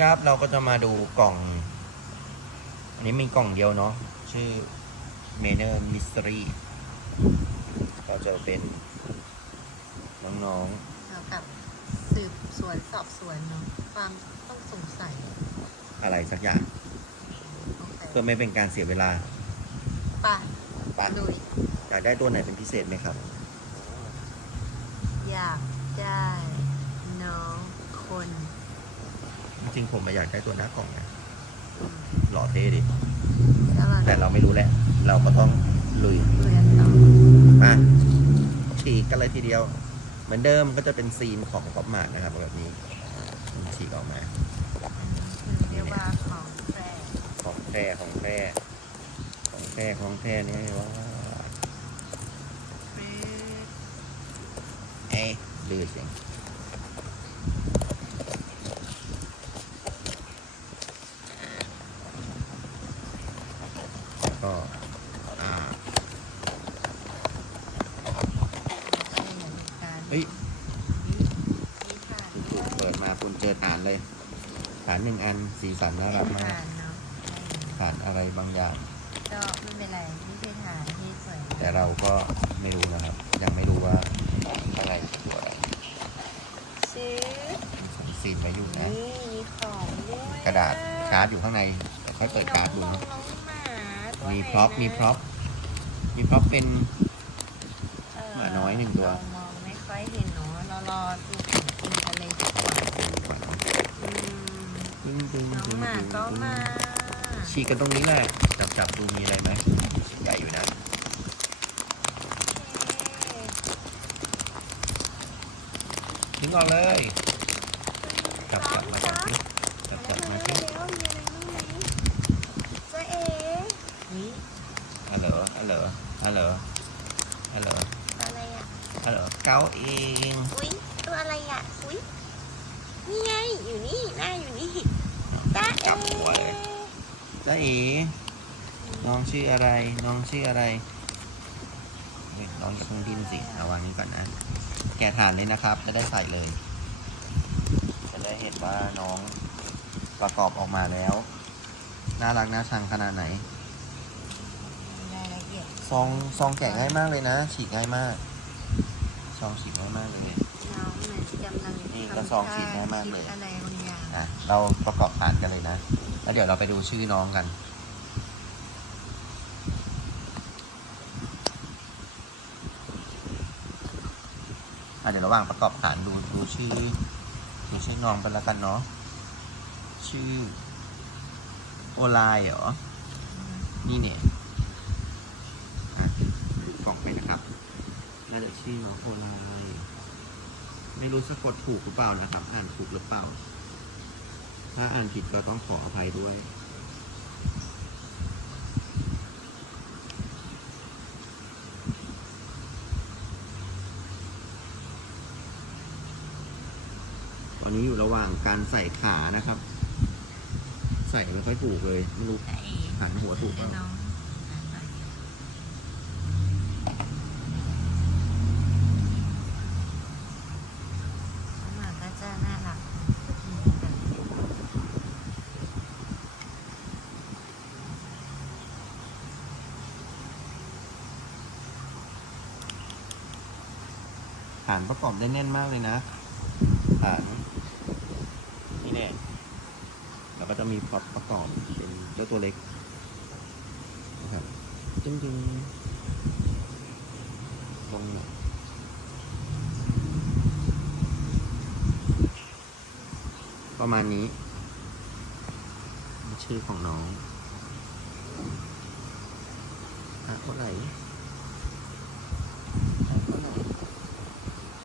ครับเราก็จะมาดูกล่อง อันนี้มีกล่องเดียวเนาะชื่อ Manor Mystery ก็จะเป็นน้องเกี่ยวกับสืบสวนสอบสวนเนาะความต้องสงสัยๆอะไรสักอย่างสงสัยเพื่อไม่เป็นการเสียเวลาป่ะปะดุยอยากได้ตัวไหนเป็นพิเศษไหมครับ อยากได้น้องคน จริงๆผมอะอยากได้ตัวหน้ากล่องนะหล่อเท่ดิ แล้วเราแต่เราไม่รู้แหละ เราก็ต้องลุยเรียนต่ออะฉีกกันเลยทีเดียว เหมือนเดิมก็จะเป็นซีนของป๊อปมาร์ทนะครับแบบนี้ฉีกออกมาเรียกว่าของแท้ของแท้ของแท้ของแท้ของแท้นี่ว่าเอ๊ะลืดเสียงแล้วก็อ่า เฮ้ยมีฐานถูกๆเปิดมาคุณเจอฐานเลย ฐานหนึ่งอันสีสันน่ารักมากฐานเนาะฐานอะไรบางอย่าง ก็ไม่เป็นไรไม่ใช่ฐานที่สวยแต่เราก็ไม่รู้นะครับ ยังไม่รู้ว่าข้างในคือตัวอะไรซื้อส่งซีนไว้อยู่นะนี่มีของด้วยกระดาษการ์ดอยู่ข้างในเดี๋ยวค่อยเปิดการ์ดดูน้องเนาะน้องหมาตัวมีไหนพร็อพนะมีพร็อพมีพร็อพเป็นเอ่อหมาน้อยหนึ่งตัวเราม องไม่ค่อยเห็นเนาะเรารอดูของจริงกันเลยดีกว่าเป็นอืมตึ้งตึ้งน้องตึ้งหมาตึ้งก็ตึ้งมาฉีกกันตรงนี้แหละ จับจับดูมีอะไรไหมใหญ่อยู่นะถึงออกเลย จับจับมาจับสิจับจับมาสิแล้วมีอะไรบ้างไหมเจ๊เอ๋นี่ฮัลโหลฮัลโหลฮัลโหลฮัลโหล อะไรอะฮัลโหลเก้าเอง อุ้ยตัวอะไรอะ อุ้ยนี่ไงอยู่นี่หน้าอยู่นี่จ้าเอ๋จับหัวเลยจ้าเอ๋น้องชื่ออะไร น้องชื่ออะไรเฮ้ยน้องอย่าเพิ่งดิ้นสิเอาวางนี้ก่อนนะ แกะฐานเลยนะครับ จะได้ใส่เลย จะได้เห็นว่าน้องประกอบออกมาแล้ว น่ารักน่าชังขนาดไหน รายละเอียดซองซองแกะง่ายมากเลยนะ ฉีกง่ายมาก ซองฉีกง่ายมากเลย น้องเหมือนกำลังนี่ก็ซองฉีดง่ายมากเลยคิดอะไรบางอย่างอะเราประกอบฐานกันเลยนะ แล้วเดี๋ยวเราไปดูชื่อน้องกัน อะเดี๋ยวระหว่างประกอบฐานดูดูชื่อดูชื่อน้องไปแล้วกันเนาะ ชื่อ โอไลน์เหรอ นี่เนี่ยอะกล่องไปนะครับ น่าจะชื่อน้องโอไลน์ไม่รู้สะกดถูกหรือเปล่านะครับ อ่านถูกหรือเปล่า ถ้าอ่านผิดก็ต้องขออภัยด้วยตอนนี้อยู่ระหว่างการใส่ขานะครับ ใส่ไม่ค่อยถูกเลย ไม่รู้ไอ้หันหัวถูกเปให้ล่า น้องน้องหมาก็จะน่ารักอืมแบบ ฐานประกอบได้แน่นมากเลยนะฐานนี่แน่แล้วก็จะมีพอประกอบเป็นเจ้าตัวเล็กนะครับจึงจึงลงหน่อยประมาณนี้ ชื่อของน้องอะเท่าไหร่